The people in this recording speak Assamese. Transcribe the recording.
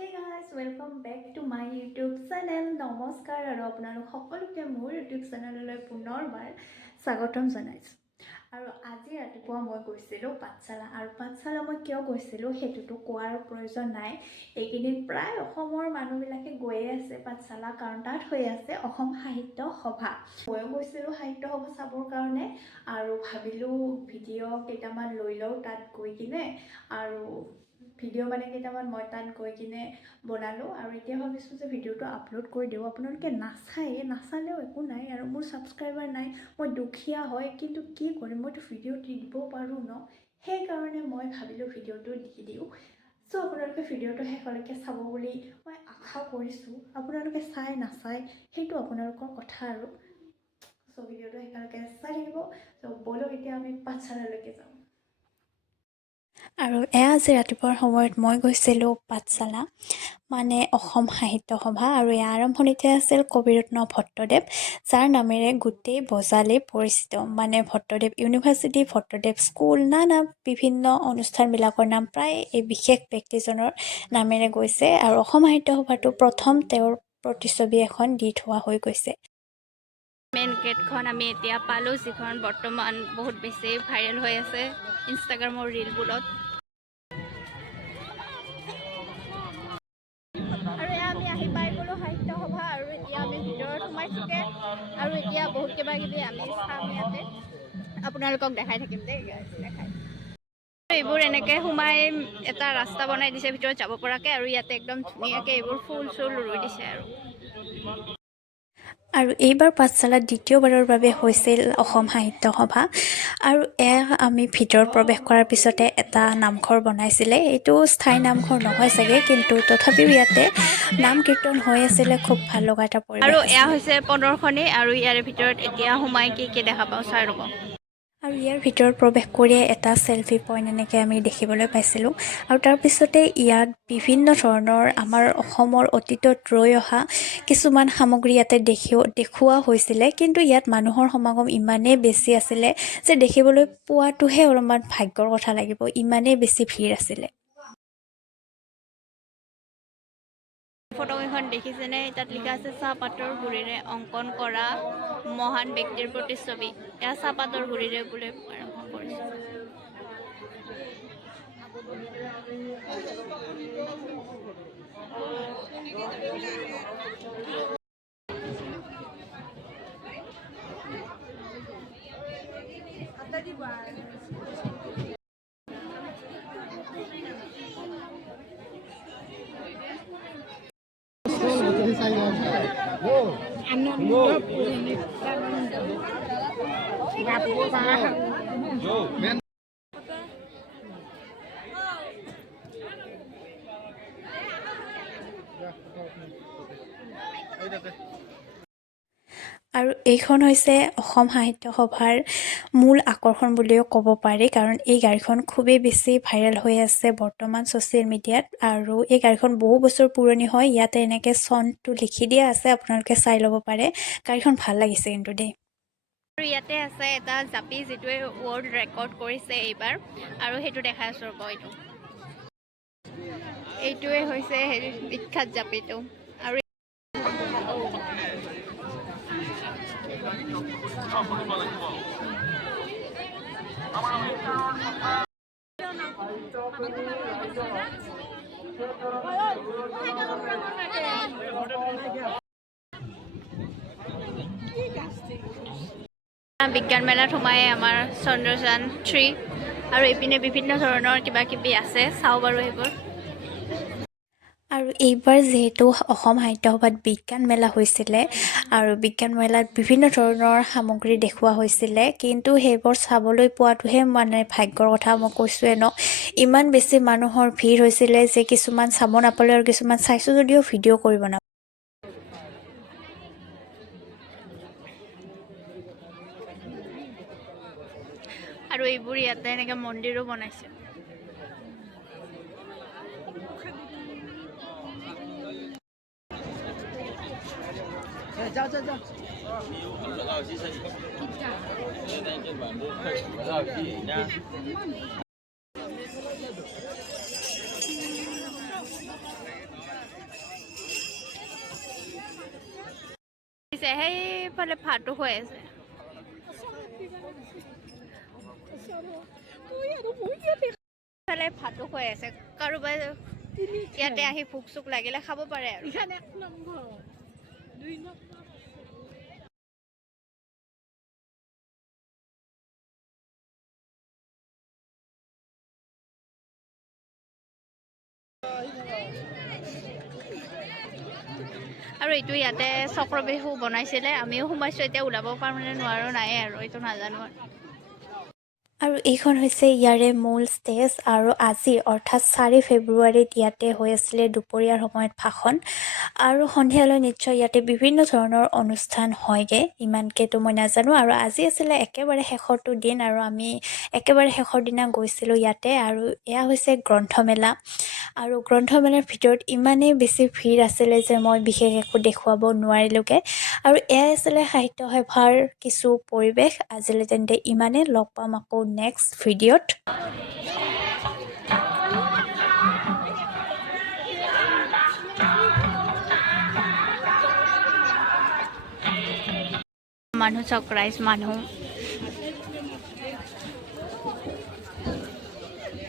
Hey guys, welcome back to my YouTube channel. নমস্কাৰ আৰু আপোনালোক সকলোকে মোৰ YouTube চেনেললৈ পুনৰবাৰ স্বাগতম জনাইছোঁ। আৰু আজি ৰাতিপুৱা মই গৈছিলোঁ পাঠশালা আৰু পাঠশালা মই কিয় গৈছিলোঁ সেইটোতো কোৱাৰ প্ৰয়োজন নাই। এইকেইদিন প্ৰায় অসমৰ মানুহবিলাকে গৈয়ে আছে পাঠশালা কাৰণ তাত হৈ আছে অসম সাহিত্য সভা। ময়ো গৈছিলোঁ সাহিত্য সভা চাবৰ কাৰণে আৰু ভাবিলোঁ ভিডিঅ' কেইটামান লৈ লওঁ তাত গৈ কিনে আৰু ভিডিঅ' মানে কেইটামান মই তাত গৈ কিনে বনালোঁ আৰু এতিয়া ভাবিছোঁ যে ভিডিঅ'টো আপলোড কৰি দিওঁ। আপোনালোকে নাচালেও একো নাই আৰু মোৰ ছাবস্ক্ৰাইবাৰ নাই, মই দুখীয়া হয় কিন্তু কি কৰিম, মইতো ভিডিঅ' দি দিব পাৰোঁ ন, সেইকাৰণে মই ভাবিলোঁ ভিডিঅ'টো দি দিওঁ। চ' আপোনালোকে ভিডিঅ'টো শেষলৈকে চাব বুলি মই আশা কৰিছোঁ। আপোনালোকে চাই নাচায় সেইটো আপোনালোকৰ কথা আৰু চ' ভিডিঅ'টো শেষলৈকে চাই থাকিব। চ' ব'লক এতিয়া আমি পাঠশালালৈকে যাওঁ। আৰু আজি ৰাতিপুৱাৰ সময়ত মই গৈছিলোঁ পাঠশালা মানে অসম সাহিত্য সভা আৰু ইয়াৰ আৰম্ভণিতে আছিল কবিৰত্ন ভট্টদেৱ, যাৰ নামেৰে গোটেই বজালে পৰিচিত। মানে ভট্টদেৱ ইউনিভাৰ্চিটি, ভট্টদেৱ স্কুল, নানা বিভিন্ন অনুষ্ঠানবিলাকৰ নাম প্ৰায় এই বিশেষ ব্যক্তিজনৰ নামেৰে গৈছে আৰু অসম সাহিত্য সভাটো প্ৰথম তেওঁৰ প্ৰতিচ্ছবি এখন দি থোৱা হৈ গৈছে। মেইন গেটখন আমি এতিয়া পালোঁ, যিখন বৰ্তমান বহুত বেছি ভাইৰেল হৈ আছে ইনষ্টাগ্ৰামৰ ৰিলবোৰত। আৰু এয়া আমি আহি পাই গ'লোঁ সাহিত্য সভা আৰু এতিয়া আমি ভিতৰত সোমাইছোঁগৈ আৰু এতিয়া বহুত কিবা কিবি আমি চাম ইয়াতে, আপোনালোকক দেখাই থাকিম দেই, দেখাই। এইবোৰ এনেকৈ সোমাই এটা ৰাস্তা বনাই দিছে ভিতৰত যাব পৰাকৈ আৰু ইয়াতে একদম ধুনীয়াকৈ এইবোৰ ফুল চুল ৰুই দিছে আৰু এইবাৰ পাঠশালাত দ্বিতীয়বাৰৰ বাবে হৈছিল অসম সাহিত্য সভা আৰু এয়া আমি ভিতৰত প্ৰৱেশ কৰাৰ পিছতে এটা নামঘৰ বনাইছিলে। এইটো স্থায়ী নামঘৰ নহয় চাগে, কিন্তু তথাপিও ইয়াতে নাম কীৰ্তন হৈ আছিলে, খুব ভাল লগা এটা পৰিৱেশ আৰু এয়া হৈছে প্ৰদৰ্শনী আৰু ইয়াৰে ভিতৰত এতিয়া সোমাই কি দেখা পাওঁ চাই ৰ'ব। আৰু ইয়াৰ ভিতৰত প্ৰৱেশ কৰিয়ে এটা চেলফি পইণ্ট এনেকৈ আমি দেখিবলৈ পাইছিলোঁ আৰু তাৰপিছতে ইয়াত বিভিন্ন ধৰণৰ আমাৰ অসমৰ অতীতত ৰৈ অহা কিছুমান সামগ্ৰী ইয়াতে দেখুওৱা হৈছিলে, কিন্তু ইয়াত মানুহৰ সমাগম ইমানেই বেছি আছিলে যে দেখিবলৈ পোৱাটোহে অলপমান ভাগ্যৰ কথা লাগিব, ইমানেই বেছি ভিৰ আছিলে। ফটোকেইখন দেখিছেনে? তাত লিখা আছে চাহপাতৰ গুৰিৰে অংকন কৰা মহান ব্যক্তিৰ প্ৰতিচ্ছবি। এয়া চাহপাতৰ গুৰিৰে বোলে আৰম্ভ কৰিছে। আৰু এইখন হৈছে অসম সাহিত্য সভাৰ মূল আকৰ্ষণ বুলিও ক'ব পাৰি, কাৰণ এই গাড়ীখন খুবেই বেছি ভাইৰেল হৈ আছে বৰ্তমান ছ'চিয়েল মিডিয়াত আৰু এই গাড়ীখন বহু বছৰ পুৰণি হয়। ইয়াতে এনেকৈ চনটো লিখি দিয়া আছে, আপোনালোকে চাই ল'ব পাৰে। গাড়ীখন ভাল লাগিছে কিন্তু দেই। আৰু ইয়াতে আছে এটা জাপি, যিটোৱে ৱৰ্ল্ড ৰেকৰ্ড কৰিছে এইবাৰ আৰু সেইটো দেখাই আছোঁ ৰ'ব। এইটোৱে হৈছে বিখ্যাত জাপিটো আৰু বিজ্ঞান মেলাত সোমাই আমাৰ চন্দ্ৰযান 3 আৰু এইপিনে বিভিন্ন ধৰণৰ কিবা কিবি আছে, চাওঁ বাৰু সেইবোৰ। আৰু এইবাৰ যিহেতু অসম সাহিত্য সভাত বিজ্ঞান মেলা হৈছিলে আৰু বিজ্ঞান মেলাত বিভিন্ন ধৰণৰ সামগ্ৰী দেখুওৱা হৈছিলে, কিন্তু সেইবোৰ চাবলৈ পোৱাটোহে মানে ভাগ্যৰ কথা। মই কৈছোঁৱে ন, ইমান বেছি মানুহৰ ভিৰ হৈছিলে যে কিছুমান চাব নাপালে আৰু কিছুমান চাইছোঁ যদিও ভিডিঅ' কৰিব নাপালে। আৰু এইবোৰ ইয়াতে এনেকৈ মন্দিৰো বনাইছে। হৈছে সেইফালে ভাতো হৈ আছে ফালে ভাতো হৈ আছে কাৰোবাৰ ইয়াতে আহি ভোক চোক লাগিলে খাব পাৰে আৰু আৰু এইটো ইয়াতে চক্ৰ বিহু বনাইছিলে আমিও সোমাইছোঁ এতিয়া ওলাব পাৰোঁ নে নোৱাৰো নাই আৰু এইটো নাজানো আৰু এইখন হৈছে ইয়াৰে মূল ষ্টেজ আৰু আজি অৰ্থাৎ 4 ফেব্ৰুৱাৰীত ইয়াতে হৈ আছিলে দুপৰীয়াৰ সময়ত ভাষণ আৰু সন্ধিয়ালৈ নিশ্চয় ইয়াতে বিভিন্ন ধৰণৰ অনুষ্ঠান হয়গে ইমানকেতো মই নাজানো আৰু আজি আছিলে একেবাৰে শেষৰটো দিন আৰু আমি একেবাৰে শেষৰ দিনা গৈছিলোঁ ইয়াতে আৰু এয়া হৈছে গ্ৰন্থমেলা আৰু গ্ৰন্থমেলাৰ ভিতৰত ইমানেই বেছি ভিৰ আছিলে যে মই বিশেষ একো দেখুৱাব নোৱাৰিলোঁগে আৰু এয়াই আছিলে সাহিত্য সভাৰ কিছু পৰিৱেশ আজিলৈ তেন্তে ইমানে লগ পাম আকৌ নেক্সট ভিডিঅ'ত মানুহ চাওক ৰাইজ মানুহ